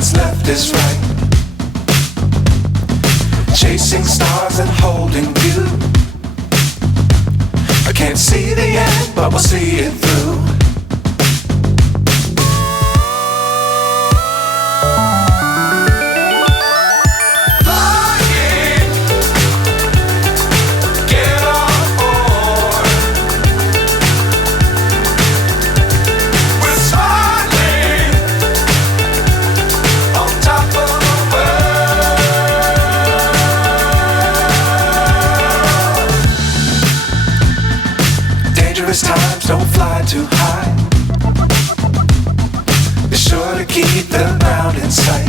what's left is right. Chasing stars and holding you. I can't see the end, but we'll see it through. Dangerous times, don't fly too high. Be sure to keep the ground in sight.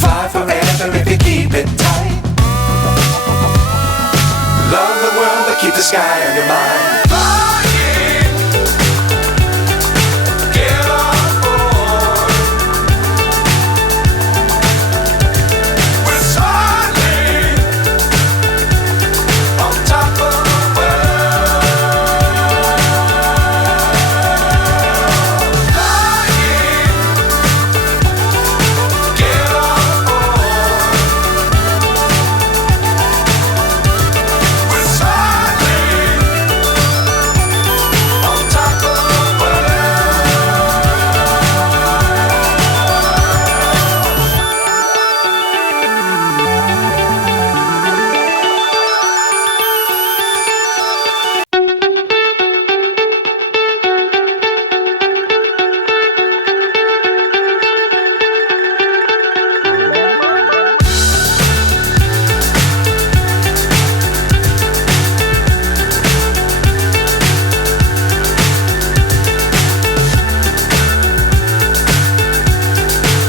Fly forever if you keep it tight. Love the world, but keep the sky on your mind.